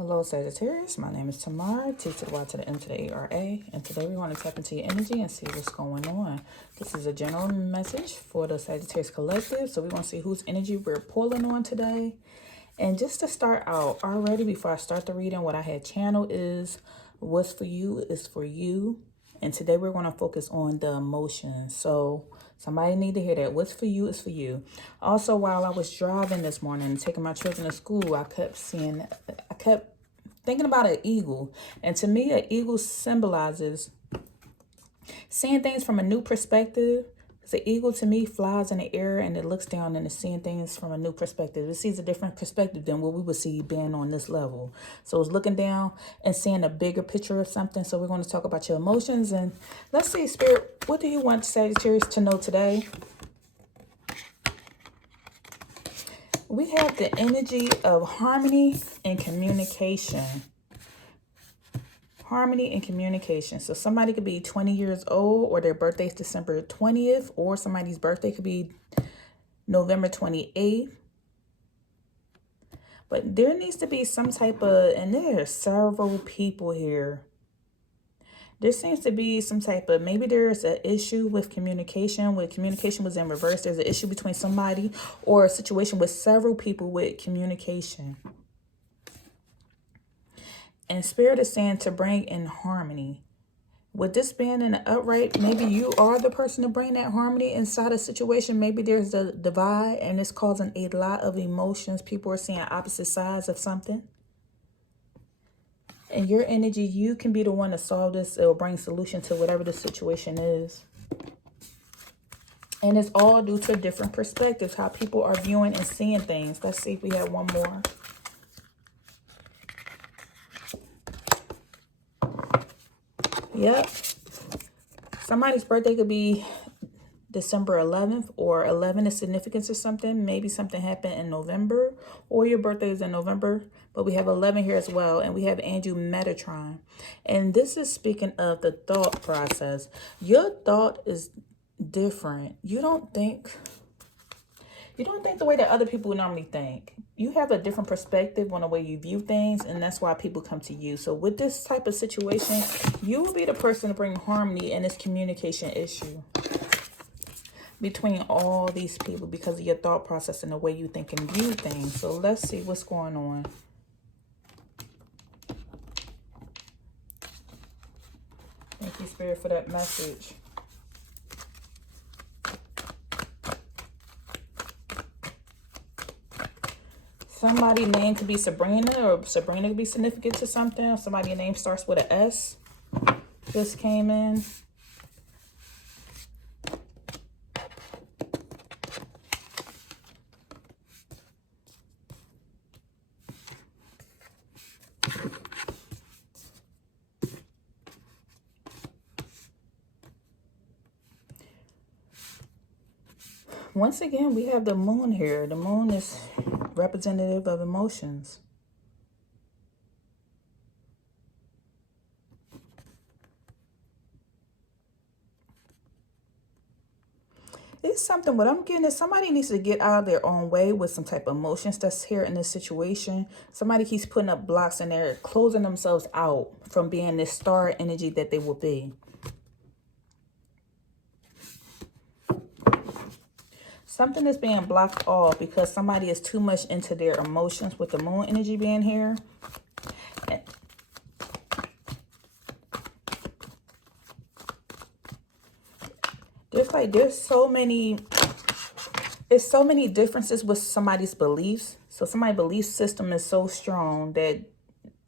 Hello Sagittarius, my name is Tamara, T to the Y to the M to the ARA, and today we want to tap into your energy and see what's going on. This is a general message for the Sagittarius Collective, so we want to see whose energy we're pulling on today. And just to start out, already before I start the reading, what I had channeled is what's for you is for you. And today we're going to focus on the emotions. So somebody need to hear that. What's for you is for you. Also, while I was driving this morning and taking my children to school, I kept thinking about an eagle. And to me, an eagle symbolizes seeing things from a new perspective. The eagle to me flies in the air and it looks down and it's seeing things from a new perspective. It sees a different perspective than what we would see being on this level. So it's looking down and seeing a bigger picture of something. So we're going to talk about your emotions, and let's see, Spirit, what do you want Sagittarius to know today? We have the energy of harmony and communication. Harmony and communication. So somebody could be 20 years old or their birthday is December 20th, or somebody's birthday could be November 28th. But there needs to be some type of, and there are several people here. There seems to be some type of, maybe there's an issue with communication, where communication was in reverse. There's an issue between somebody or a situation with several people with communication. And Spirit is saying to bring in harmony. With this being in the upright, maybe you are the person to bring that harmony inside a situation. Maybe there's a divide and it's causing a lot of emotions. People are seeing opposite sides of something. And your energy, you can be the one to solve this or bring solution to whatever the situation is. And it's all due to different perspectives, how people are viewing and seeing things. Let's see if we have one more. Yep. Somebody's birthday could be December 11th, or 11 is significance of something. Maybe something happened in November, or your birthday is in November, but we have 11 here as well, and we have Angel Metatron. And this is speaking of the thought process. Your thought is different. You don't think the way that other people normally think. You have a different perspective on the way you view things, and that's why people come to you. So with this type of situation, you will be the person to bring harmony in this communication issue between all these people because of your thought process and the way you think and view things. So let's see what's going on. Thank you, Spirit, for that message. Somebody's name could be Sabrina, or Sabrina could be significant to something. Somebody's name starts with an S. This came in. Once again, we have the moon here. The moon is representative of emotions. It's something, what I'm getting is somebody needs to get out of their own way with some type of emotions that's here in this situation. Somebody keeps putting up blocks and they're closing themselves out from being this star energy that they will be. Something is being blocked off because somebody is too much into their emotions with the moon energy being here. There's so many differences with somebody's beliefs. So somebody's belief system is so strong that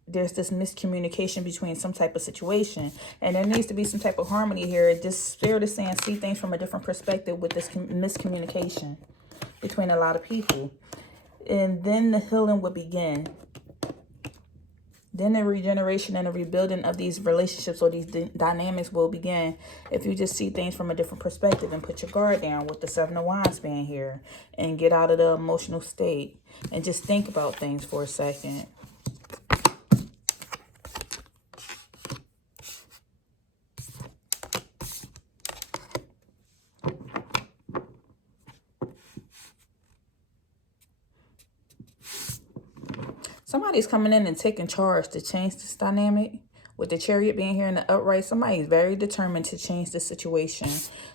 there's this miscommunication between some type of situation, and there needs to be some type of harmony here. This Spirit is saying see things from a different perspective with this miscommunication between a lot of people, and then the healing will begin. Then the regeneration and the rebuilding of these relationships or these dynamics will begin if you just see things from a different perspective and put your guard down with the Seven of Wands being here, and get out of the emotional state and just think about things for a second. somebody's coming in and taking charge to change this dynamic. With the Chariot being here in the upright, somebody's very determined to change the situation.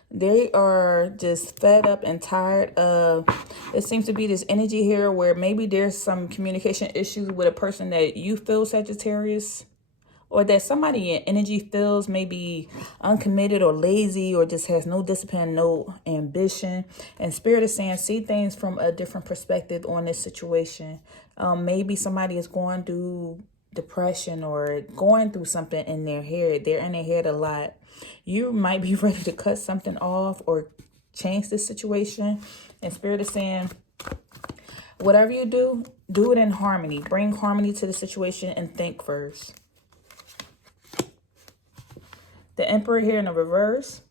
They are just fed up and tired of, it seems to be this energy here where maybe there's some communication issues with a person that you feel, Sagittarius, or that somebody in energy feels maybe uncommitted or lazy or just has no discipline, no ambition. And Spirit is saying, see things from a different perspective on this situation. Maybe somebody is going through depression or going through something in their head. They're in their head a lot. You might be ready to cut something off or change this situation. And Spirit is saying, whatever you do, do it in harmony. Bring harmony to the situation and think first. The Emperor here in the reverse.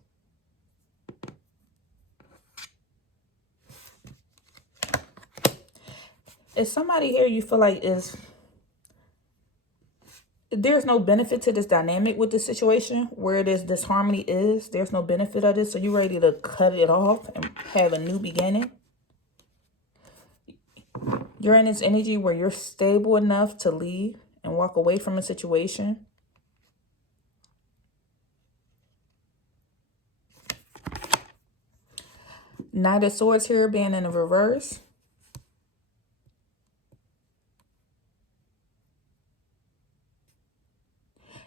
Is somebody here you feel like there's no benefit to this dynamic with this situation where this disharmony is. There's no benefit of this. So you're ready to cut it off and have a new beginning. You're in this energy where you're stable enough to leave and walk away from a situation. Knight of Swords here being in the reverse.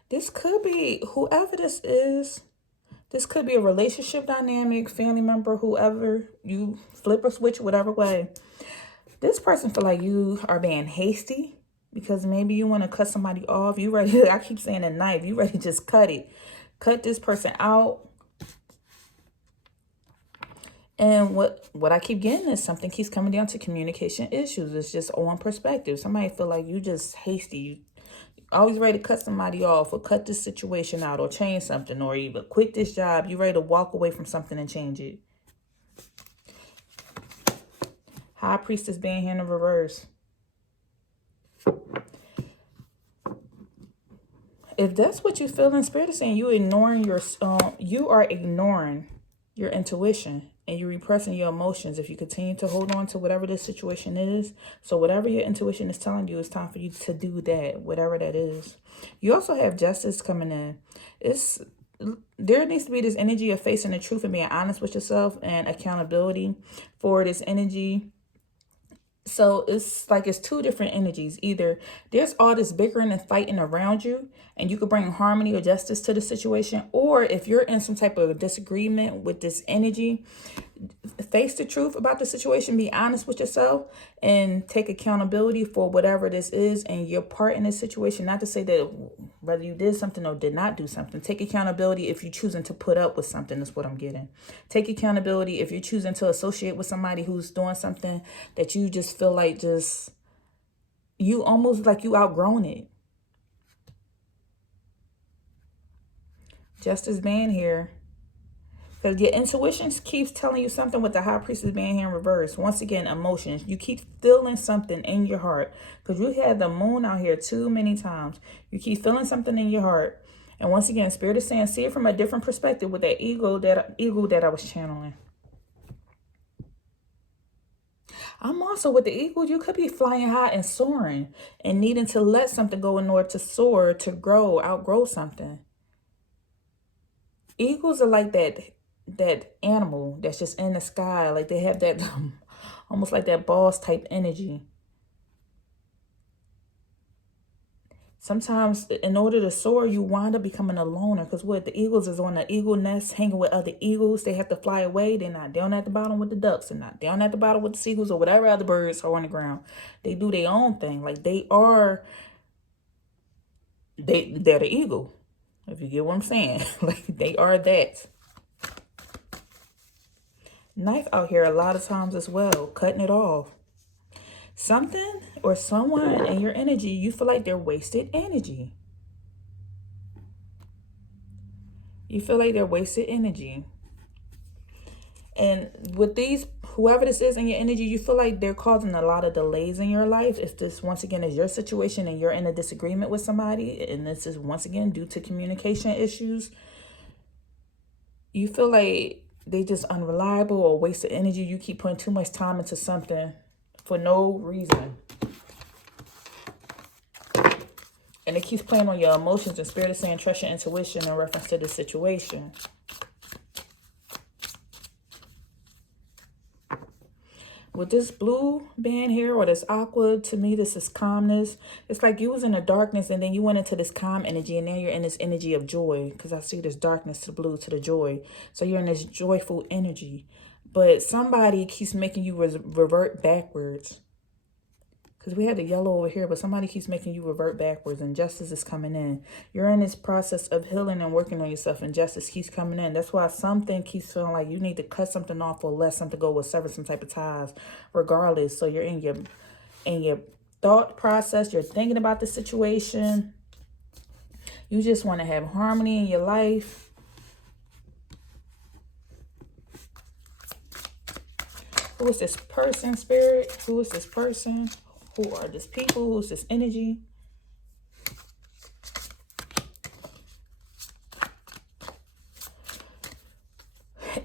This could be, whoever this is, this could be a relationship dynamic, family member, whoever. You flip or switch whatever way. This person feel like you are being hasty because maybe you want to cut somebody off. You ready to, I keep saying a knife. You ready to just cut it. Cut this person out. And what I keep getting is something keeps coming down to communication issues. It's just on perspective. Somebody feel like you just hasty. You always ready to cut somebody off or cut this situation out or change something or even quit this job. You ready to walk away from something and change it. High Priestess being here in the reverse. If that's what you feel in Spirit is saying, you are ignoring your intuition and you're repressing your emotions if you continue to hold on to whatever this situation is. So whatever your intuition is telling you, it's time for you to do that, whatever that is. You also have Justice coming in. There needs to be this energy of facing the truth and being honest with yourself and accountability for this energy. So it's like it's two different energies. Either there's all this bickering and fighting around you and you could bring harmony or justice to the situation. Or if you're in some type of disagreement with this energy, face the truth about the situation, be honest with yourself and take accountability for whatever this is and your part in this situation. Not to say that whether you did something or did not do something. Take accountability if you're choosing to put up with something. That's what I'm getting. Take accountability if you're choosing to associate with somebody who's doing something that you just feel like you almost like you outgrown it. Justice being here. Because your intuition keeps telling you something with the High Priestess being here in reverse. Once again, emotions. You keep feeling something in your heart. Because you had the moon out here too many times. You keep feeling something in your heart. And once again, Spirit is saying, see it from a different perspective with that ego that I was channeling. I'm also with the eagle. You could be flying high and soaring and needing to let something go in order to soar, to grow, outgrow something. Eagles are like that animal that's just in the sky. Like they have that almost like that boss type energy. Sometimes in order to soar, you wind up becoming a loner. Because what the eagles is on the eagle nest hanging with other eagles. They have to fly away. They're not down at the bottom with the ducks. They're not down at the bottom with the seagulls or whatever other birds are on the ground. They do their own thing. Like they're the eagle. If you get what I'm saying. Like they are that. Knife out here a lot of times as well, cutting it off. Something or someone in your energy, you feel like they're wasted energy. You feel like they're wasted energy. And with these, whoever this is in your energy, you feel like they're causing a lot of delays in your life. If this, once again, is your situation and you're in a disagreement with somebody, and this is, once again, due to communication issues, you feel like they just unreliable or wasted energy. You keep putting too much time into something for no reason. And it keeps playing on your emotions, and Spirit is saying trust your intuition in reference to the situation. With this blue band here, or this aqua, to me, this is calmness. It's like you was in the darkness and then you went into this calm energy, and now you're in this energy of joy, because I see this darkness to the blue to the joy. So you're in this joyful energy. But somebody keeps making you revert backwards. Because we had the yellow over here, but somebody keeps making you revert backwards, and justice is coming in. You're in this process of healing and working on yourself, and justice keeps coming in. That's why something keeps feeling like you need to cut something off or let something go, or sever some type of ties, regardless. So you're in your thought process. You're thinking about the situation. You just want to have harmony in your life. Who is this person, Spirit? Who is this person? Who are these people? Who's this energy?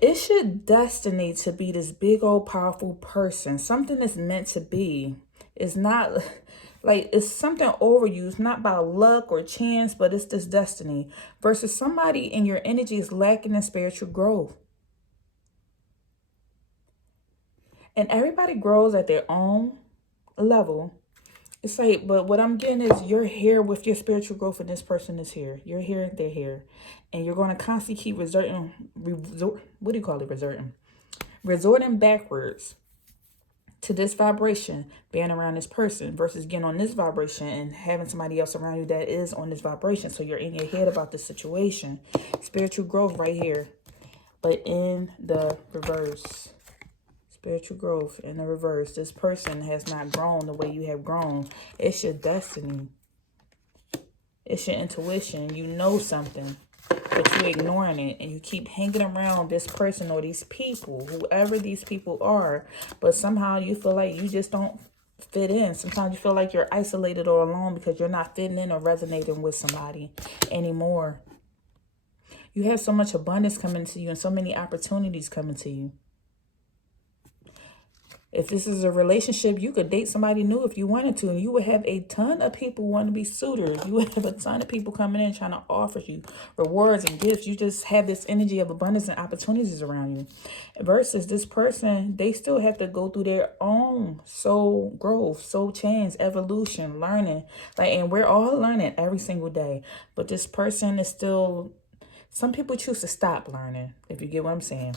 It's your destiny to be this big old powerful person. Something that's meant to be. It's not like it's something over you. It's not by luck or chance, but it's this destiny. Versus somebody in your energy is lacking in spiritual growth. And everybody grows at their own level. It's like, but what I'm getting is you're here with your spiritual growth, and this person is here. You're here, they're here. And you're going to constantly keep resorting backwards to this vibration, being around this person, versus getting on this vibration and having somebody else around you that is on this vibration. So you're in your head about the situation. Spiritual growth right here, but in the reverse. Spiritual growth in the reverse. This person has not grown the way you have grown. It's your destiny. It's your intuition. You know something, but you're ignoring it, and you keep hanging around this person or these people, whoever these people are, but somehow you feel like you just don't fit in. Sometimes you feel like you're isolated or alone because you're not fitting in or resonating with somebody anymore. You have so much abundance coming to you and so many opportunities coming to you. If this is a relationship, you could date somebody new if you wanted to, and you would have a ton of people wanting to be suitors. You would have a ton of people coming in trying to offer you rewards and gifts. You just have this energy of abundance and opportunities around you. Versus this person, they still have to go through their own soul growth, soul change, evolution, learning. And we're all learning every single day. But this person is still, some people choose to stop learning, if you get what I'm saying.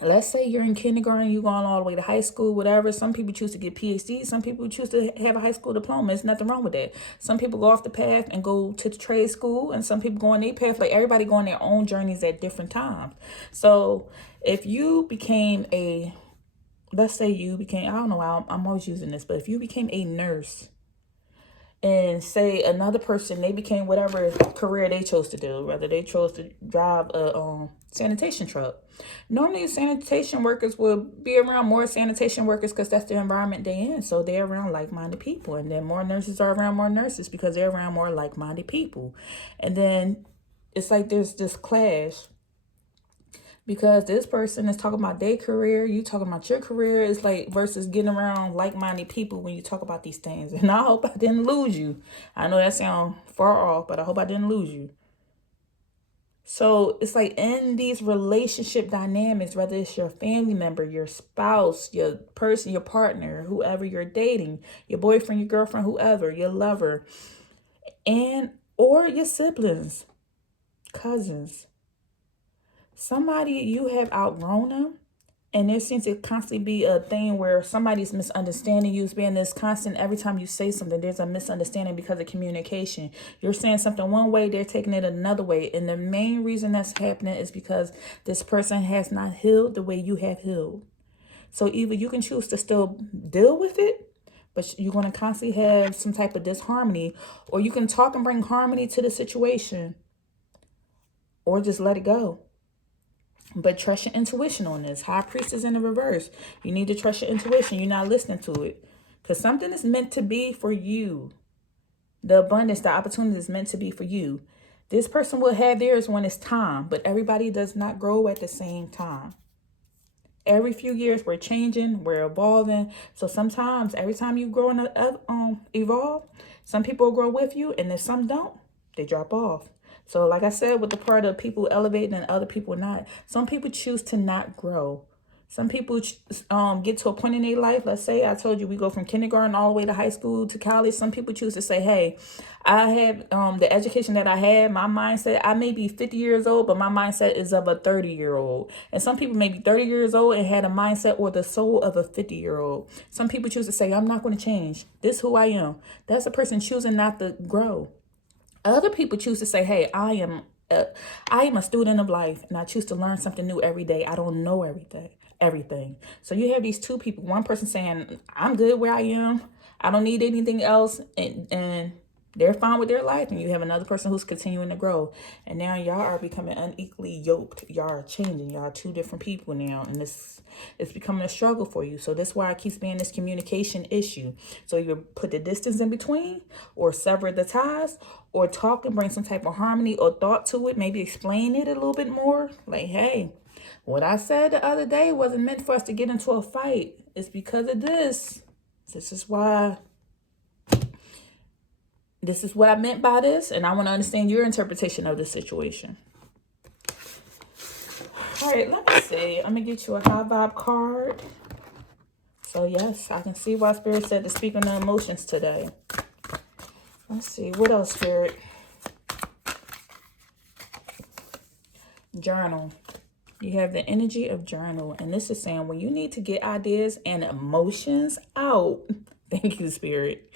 Let's say you're in kindergarten, you're going all the way to high school, whatever. Some people choose to get PhDs. Some people choose to have a high school diploma. There's nothing wrong with that. Some people go off the path and go to the trade school, and some people go on their path. Like, everybody go on their own journeys at different times. So if you became let's say you became, I don't know, I'm always using this, but if you became a nurse, and say another person, they became whatever career they chose to do, whether they chose to drive a sanitation truck. Normally, sanitation workers will be around more sanitation workers because that's the environment they're in. So they're around like-minded people. And then more nurses are around more nurses because they're around more like-minded people. And then it's like there's this clash. Because this person is talking about their career, you talking about your career. It's like versus getting around like-minded people when you talk about these things. And I hope I didn't lose you. I know that sounds far off, but I hope I didn't lose you. So it's like in these relationship dynamics, whether it's your family member, your spouse, your person, your partner, whoever you're dating, your boyfriend, your girlfriend, whoever, your lover, or your siblings, cousins. Somebody, you have outgrown them, and there seems to constantly be a thing where somebody's misunderstanding you. It's being this constant, every time you say something, there's a misunderstanding because of communication. You're saying something one way, they're taking it another way. And the main reason that's happening is because this person has not healed the way you have healed. So either you can choose to still deal with it, but you're going to constantly have some type of disharmony, or you can talk and bring harmony to the situation, or just let it go. But trust your intuition on this. High Priestess in the reverse. You need to trust your intuition. You're not listening to it. Because something is meant to be for you. The abundance, the opportunity is meant to be for you. This person will have theirs when it's time. But everybody does not grow at the same time. Every few years, we're changing. We're evolving. So sometimes, every time you grow and evolve, Some people will grow with you, and if some don't, they drop off. So like I said, with the part of people elevating and other people not, some people choose to not grow. Some people get to a point in their life. Let's say I told you we go from kindergarten all the way to high school to college. Some people choose to say, hey, I have the education that I had, my mindset, I may be 50 years old, but my mindset is of a 30-year-old. And some people may be 30 years old and had a mindset or the soul of a 50-year-old. Some people choose to say, I'm not going to change. This is who I am. That's a person choosing not to grow. Other people choose to say, hey, I am a student of life, and I choose to learn something new every day. I don't know everything. So you have these two people, one person saying, I'm good where I am, I don't need anything else, and they're fine with their life. And you have another person who's continuing to grow. And now y'all are becoming unequally yoked. Y'all are changing. Y'all are two different people now. And it's becoming a struggle for you. So that's why it keeps being this communication issue. So you put the distance in between, or sever the ties, or talk and bring some type of harmony or thought to it. Maybe explain it a little bit more. Like, hey, what I said the other day wasn't meant for us to get into a fight. It's because of this. This is why. This is what I meant by this, and I want to understand your interpretation of the situation. All right, let me see. I'm going to get you a high vibe card. So, yes, I can see why Spirit said to speak on the emotions today. Let's see. What else, Spirit? Journal. You have the energy of journal, and this is saying when you need to get ideas and emotions out. Thank you, Spirit.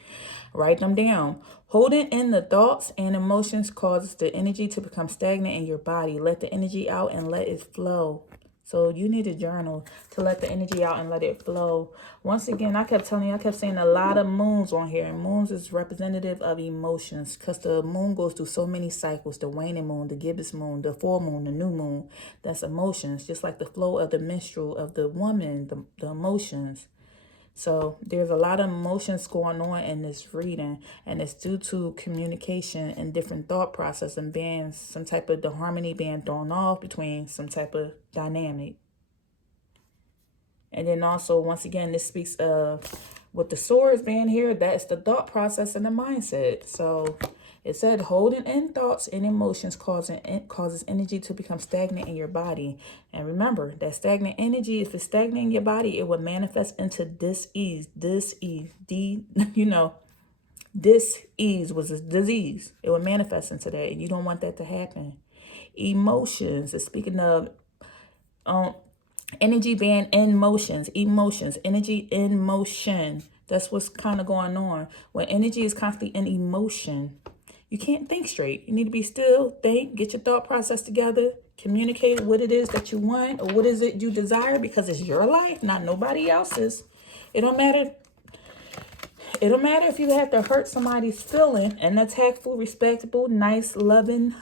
Write them down. Holding in the thoughts and emotions causes the energy to become stagnant in your body. Let the energy out and let it flow. So you need a journal to let the energy out and let it flow. Once again, I kept saying a lot of moons on here. And moons is representative of emotions, because the moon goes through so many cycles. The waning moon, the gibbous moon, the full moon, the new moon. That's emotions. Just like the flow of the menstrual of the woman, the emotions. So there's a lot of emotions going on in this reading, and it's due to communication and different thought process and being some type of the harmony being thrown off between some type of dynamic. And then also, once again, this speaks of with the swords being here, that's the thought process and the mindset. So it said holding in thoughts and emotions causes energy to become stagnant in your body. And remember, that stagnant energy, if it's stagnant in your body, it will manifest into dis-ease. Dis-ease was a disease. It will manifest into that, and you don't want that to happen. Emotions is speaking of energy being in motions, emotions, energy in motion. That's what's kind of going on. When energy is constantly in emotion, you can't think straight. You need to be still, think, get your thought process together, communicate what it is that you want or what is it you desire, because it's your life, not nobody else's. It don't matter. It don't matter if you have to hurt somebody's feeling in a tactful, respectable, nice, loving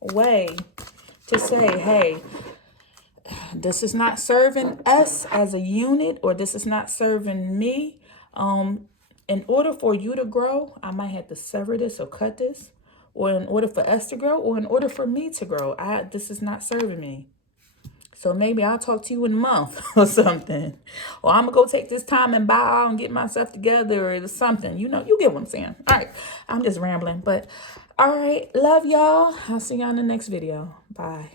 way to say, hey, this is not serving us as a unit, or this is not serving me. In order for you to grow, I might have to sever this or cut this, or in order for us to grow, or in order for me to grow, this is not serving me. So maybe I'll talk to you in a month or something. Or I'm going to go take this time and bow and get myself together or something. You get what I'm saying. All right. I'm just rambling. But all right. Love y'all. I'll see y'all in the next video. Bye.